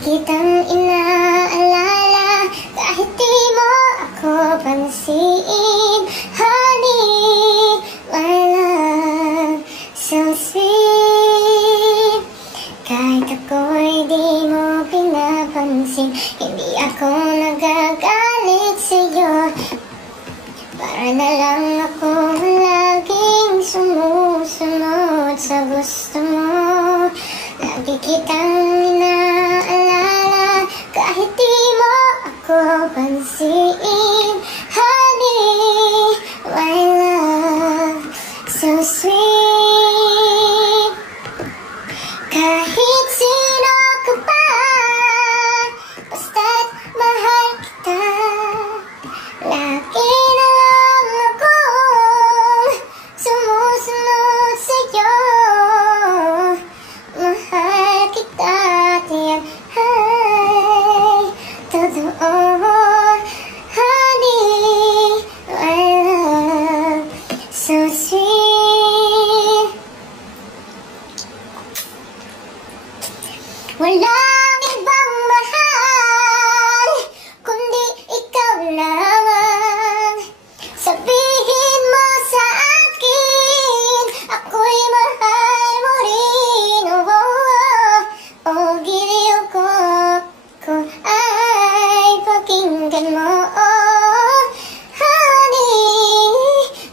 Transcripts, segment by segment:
kitang inaalala kahit di mo ako pansin. Honey, my love, so sweet. Kahit ako'y di mo pinapansin, hindi ako nagagalit sa'yo. Para na lang ako laging sumusunod sa gusto mo. Lagi kitang inaalala kahit di mo ako pansin. Honey, my love, so sweet. Kahit sino ka pa, basta't mahal kita. Lagi na lang akong sumusunod sa'yo. Mahal kita, tiyan, ay, totoo. Honey, my love, so sweet. Walang ibang mahal kundi ikaw lamang. Sabihin mo sa akin, ako'y mahal mo rin. Oh, oh, oh. Oh, giliw ko ay pakinggan mo. Oh, honey,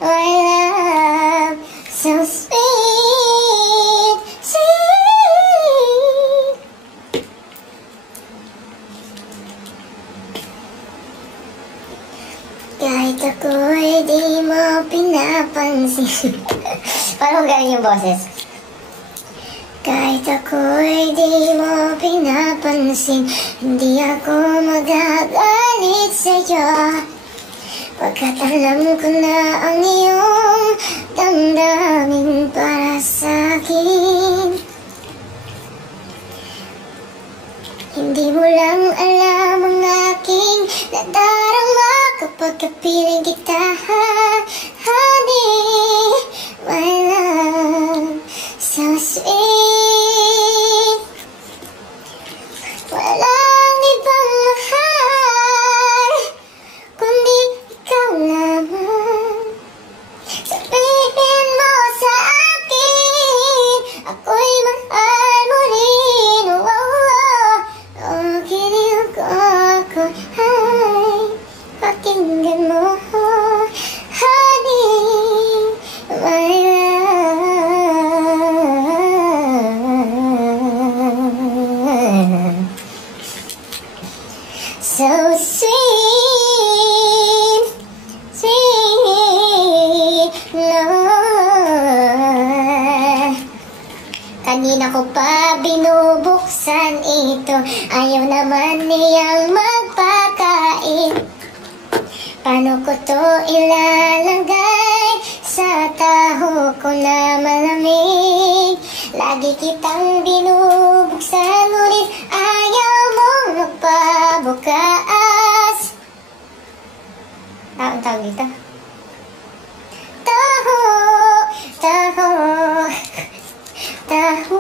my love, so sweet, sweet. Kahit ako'y di mo pinapansin. Parang galing yung boses. Kahit ako'y di mo pinapansin, hindi ako magagalit sa'yo. Pagkat alam ko na ang iyong damdamin para sa'kin. Hindi mo lang alam ang aking nadarama kapag kapiling kita. Honey, my love, so sweet. Walang ibang mahal kundi ikaw lamang. Sabihin mo sa akin, ako'y mahal mo rin. Oh, oh, oh. Oh, giliw ko ay pakinggan mo. Honey, my love, so sweet, sweet love. Kanina ko pa binubuksan ito, ayaw naman niyang magpakain. Paano ko to ilalagay sa taho ko na malamig? Lagi kitang binubuksan, ngunit ayaw mong magpabukas. Ang tawag dito? Taho, taho, taho.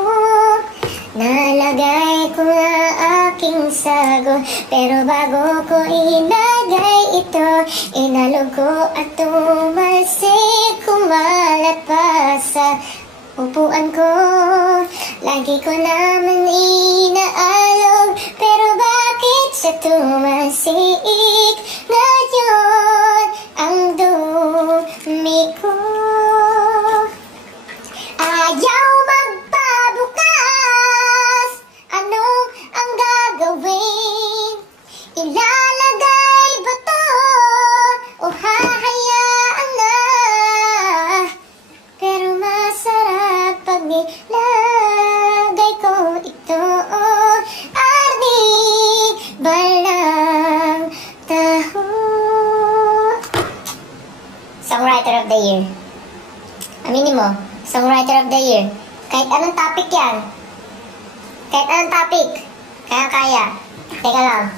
Nalagay ko na aking sago, pero bago ko ilagay ito, inalog ko at tumalsik, kumalat pa sa upuan ko. Lagi ko naman inaalog, pero bakit sa tumalsik ngayon ang dumi ko? Ayaw magpabukas, anong ang gagawin? Ilalagay ba to o hahayaan na? Pero masarap pag nilagay ko ito. Arni, balang taho. Songwriter of the Year. Aminin mo, Songwriter of the Year. Kahit anong topic yan. Kahit anong topic. Kaya-kaya. Teka lang.